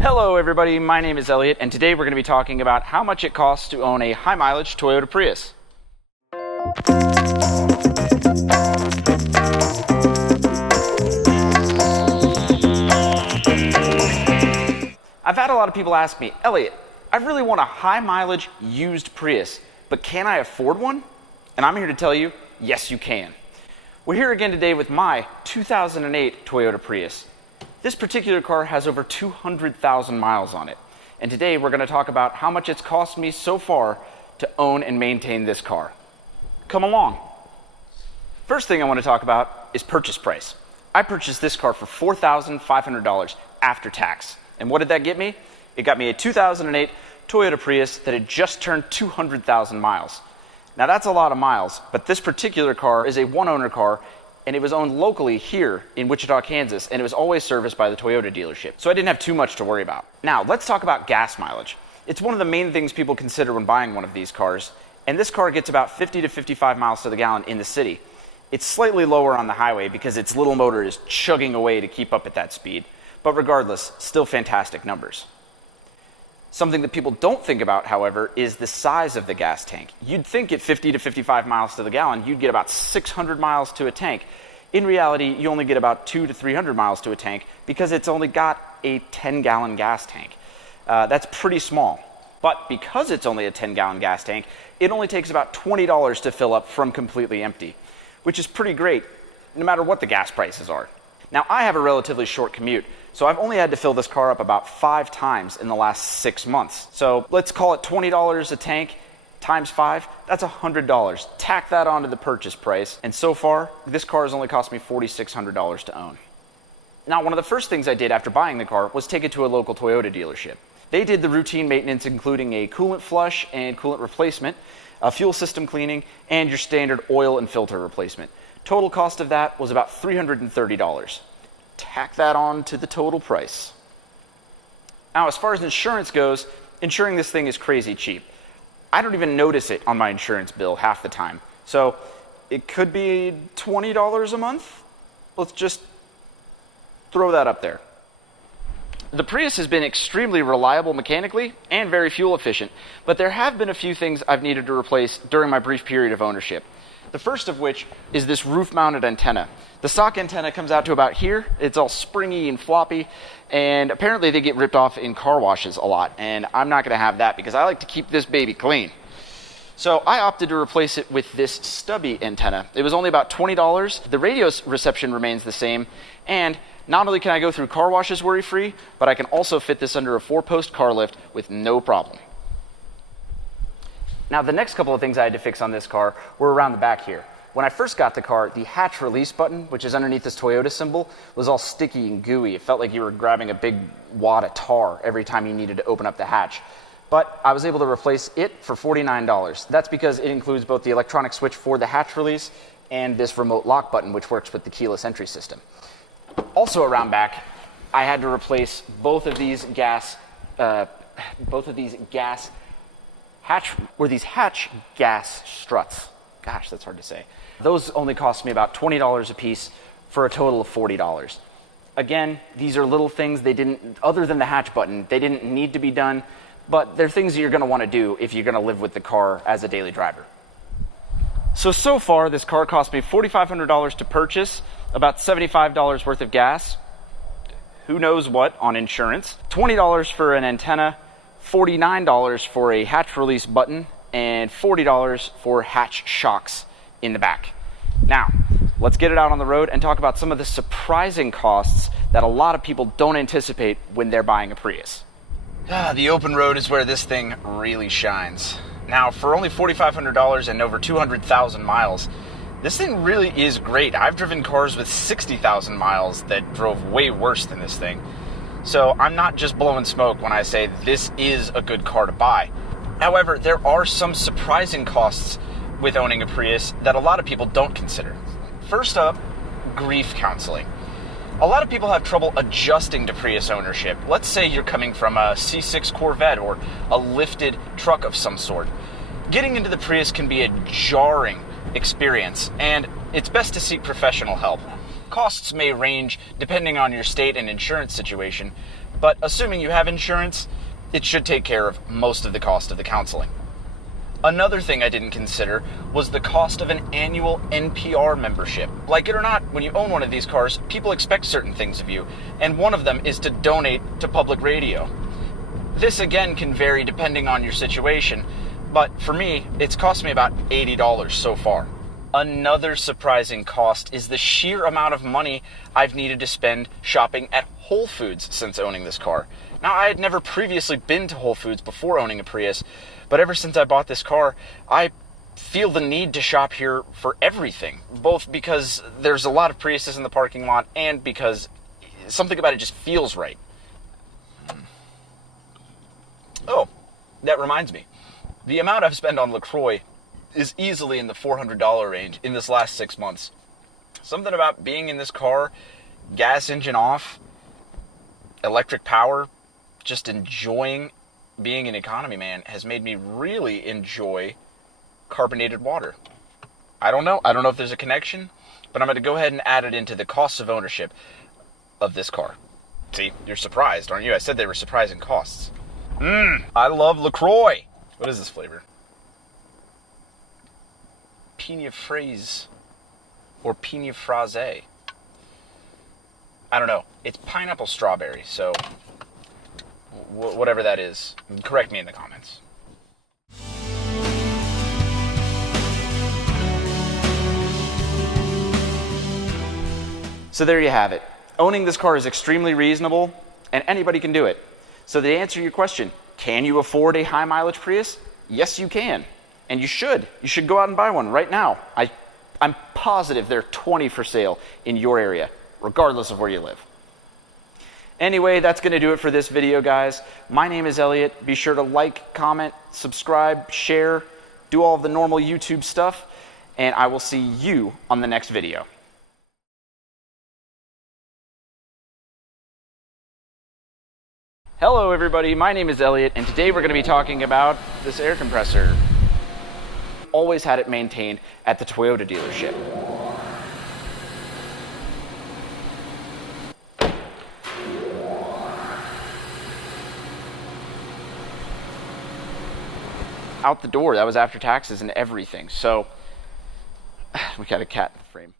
Hello everybody, my name is Elliot, and today we're going to be talking about how much it costs to own a high-mileage Toyota Prius. I've had a lot of people ask me, Elliot, I really want a high-mileage used Prius, but can I afford one? And I'm here to tell you, yes you can. We're here again today with my 2008 Toyota Prius. This particular car has over 200,000 miles on it, and today we're going to talk about how much it's cost me so far to own and maintain this car. Come along. First thing I want to talk about is purchase price. I purchased this car for $4,500 after tax. And what did that get me? It got me a 2008 Toyota Prius that had just turned 200,000 miles. Now that's a lot of miles, but this particular car is a one-owner car, and it was owned locally here in Wichita, Kansas, and it was always serviced by the Toyota dealership. So I didn't have too much to worry about. Now, let's talk about gas mileage. It's one of the main things people consider when buying one of these cars, and this car gets about 50 to 55 miles to the gallon in the city. It's slightly lower on the highway because its little motor is chugging away to keep up at that speed, but regardless, still fantastic numbers. Something that people don't think about, however, is the size of the gas tank. You'd think at 50 to 55 miles to the gallon, you'd get about 600 miles to a tank. In reality, you only get about 200 to 300 miles to a tank because it's only got a 10-gallon gas tank. That's pretty small. But because it's only a 10-gallon gas tank, it only takes about $20 to fill up from completely empty, which is pretty great no matter what the gas prices are. Now, I have a relatively short commute, so I've only had to fill this car up about 5 times in the last 6 months. So let's call it $20 a tank times 5, that's $100. Tack that onto the purchase price, and so far, this car has only cost me $4,600 to own. Now, one of the first things I did after buying the car was take it to a local Toyota dealership. They did the routine maintenance, including a coolant flush and coolant replacement, a fuel system cleaning, and your standard oil and filter replacement. Total cost of that was about $330. Tack that on to the total price. Now, as far as insurance goes, insuring this thing is crazy cheap. I don't even notice it on my insurance bill half the time. So it could be $20 a month. Let's just throw that up there. The Prius has been extremely reliable mechanically and very fuel efficient, but there have been a few things I've needed to replace during my brief period of ownership. The first of which is this roof-mounted antenna. The stock antenna comes out to about here. It's all springy and floppy, and apparently they get ripped off in car washes a lot, and I'm not going to have that because I like to keep this baby clean. So I opted to replace it with this stubby antenna. It was only about $20. The radio reception remains the same, and not only can I go through car washes worry-free, but I can also fit this under a 4-post car lift with no problem. Now, the next couple of things I had to fix on this car were around the back here. When I first got the car, the hatch release button, which is underneath this Toyota symbol, was all sticky and gooey. It felt like you were grabbing a big wad of tar every time you needed to open up the hatch. But I was able to replace it for $49. That's because it includes both the electronic switch for the hatch release and this remote lock button, which works with the keyless entry system. Also around back, I had to replace both of these hatch gas struts. Gosh, that's hard to say. Those only cost me about $20 a piece for a total of $40. Again, these are little things. Other than the hatch button, they didn't need to be done, but they're things that you're going to want to do if you're going to live with the car as a daily driver. So far, this car cost me $4,500 to purchase, about $75 worth of gas, who knows what on insurance, $20 for an antenna, $49 for a hatch release button, and $40 for hatch shocks in the back. Now, let's get it out on the road and talk about some of the surprising costs that a lot of people don't anticipate when they're buying a Prius. The open road is where this thing really shines. Now, for only $4,500 and over 200,000 miles, this thing really is great. I've driven cars with 60,000 miles that drove way worse than this thing. So I'm not just blowing smoke when I say this is a good car to buy. However, there are some surprising costs with owning a Prius that a lot of people don't consider. First up, grief counseling. A lot of people have trouble adjusting to Prius ownership. Let's say you're coming from a C6 Corvette or a lifted truck of some sort. Getting into the Prius can be a jarring experience, and it's best to seek professional help. Costs may range depending on your state and insurance situation, But assuming you have insurance, it should take care of most of the cost of the counseling. Another thing I didn't consider was the cost of an annual NPR membership. Like it or not, when you own one of these cars, people expect certain things of you, and one of them is to donate to public radio. This again can vary depending on your situation, but for me, it's cost me about $80 so far. Another surprising cost is the sheer amount of money I've needed to spend shopping at Whole Foods since owning this car. Now, I had never previously been to Whole Foods before owning a Prius, but ever since I bought this car, I feel the need to shop here for everything, both because there's a lot of Priuses in the parking lot and because something about it just feels right. Oh, that reminds me. The amount I've spent on LaCroix is easily in the $400 range in this last 6 months. Something about being in this car, gas engine off, electric power, just enjoying being an economy man has made me really enjoy carbonated water. I don't know if there's a connection, but I'm going to go ahead and add it into the cost of ownership of this car. See, you're surprised, aren't you? I said they were surprising costs. I love LaCroix. What is this flavor? Pina fraise or pina fraise. I don't know. It's pineapple strawberry, so whatever that is, correct me in the comments. So there you have it. Owning this car is extremely reasonable, and anybody can do it. So to answer your question, can you afford a high mileage Prius? Yes, you can. And you should. You should go out and buy one right now. I'm positive there are 20 for sale in your area, regardless of where you live. Anyway, that's going to do it for this video, guys. My name is Elliot. Be sure to like, comment, subscribe, share, do all of the normal YouTube stuff, and I will see you on the next video. Hello, everybody. My name is Elliot, and today we're going to be talking about this air compressor. Always had it maintained at the Toyota dealership. Out the door, that was after taxes and everything. So we got a cat in the frame.